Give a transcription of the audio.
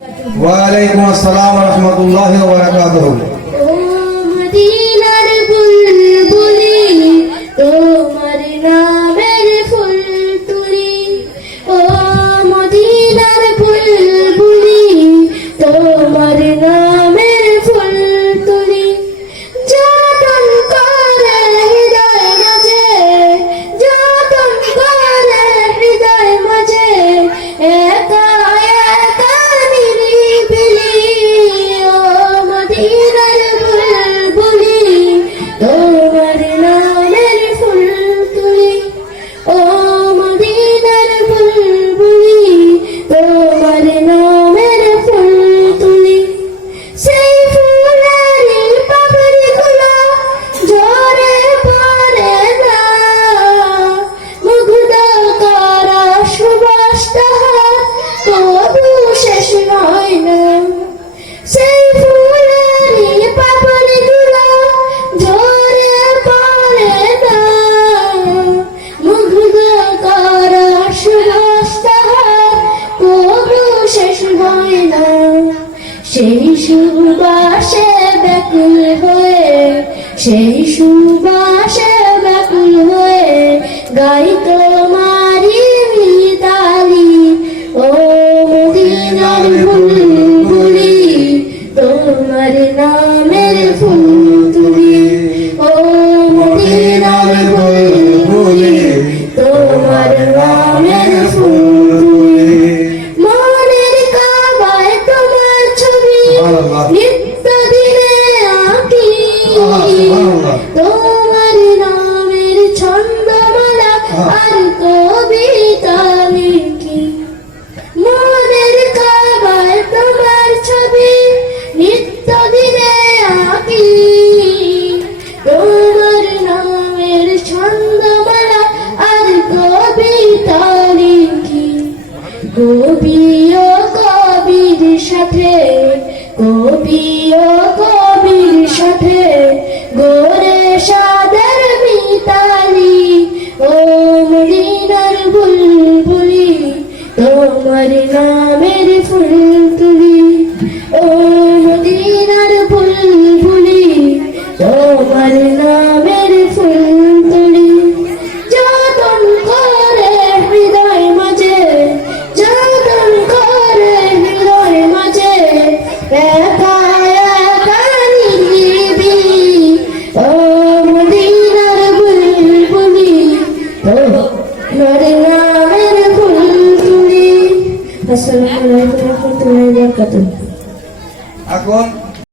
ওয়ালাইকুম আসসালাম ওয়া রাহমাতুল্লাহি ওয়া বারাকাতুহু। ও মদিনার বুলবুলি তোমার নামের ফুল তুলি, ও মদিনার বুলবুলি তোমার নামের ফুল তুলি, যতন করে হৃদয় মাঝে, যতন করে হৃদয় মাঝে, একা একা নিরিবিলি, ও মদিনার বুলবুলি তোমার নামের ফুল তুলি, ও মদিনার বুলবুলি তোমার নামের ফুল তুলি। সেই ফুলেরই পাপড়িগুলো ঝরে পড়ে না, মুগ্ধ করা সুবাস তাহার তবু শেষ হয় না। সেই ফুলেরই পাপড়িগুলো ঝরে পড়ে না, মুগ্ধ করা সুবাস তাহার তবু শেষ হয় না। সেই সুবাসে ব্যাকুল হয়ে, সেই সুবাসে ব্যাকুল হয়ে গাই তোমারি মিতালি, ও মদিনার বুলবুলি তোমার নামের ফুল তুলি, ও মদিনার বুলবুলি তোমার নামের ফুল তুলি। মনের কাবায় তোমার ছবি নিত্য দিনে আঁকি, তোমার নামের ছন্দমালা আর কবিতা লিখি। মনের কাবায় তোমার ছবি নিত্য দিনে আঁকি, তোমার নামের ছন্দমালা আর কবিতা লিখি। কবি ও কবির সাথে, কবি ও কবির সাথে গোরে সাদের মিতালি, ও মদিনার বুলবুলি তোমার নামের ফুল তুলি, ও মদিনার বুলবুলি তোমার নামের ফুল তুলি। যতন করে হৃদয় মাঝে, যতন করে হৃদয় মাঝে, একা একা নিরিবিলি, ও মদিনার বুলবুলি তোমার নামের ফুল তুলি। আসসালামু আলাইকুম ওয়া রাহমাতুল্লাহি ওয়া বারাকাতুহু। এখন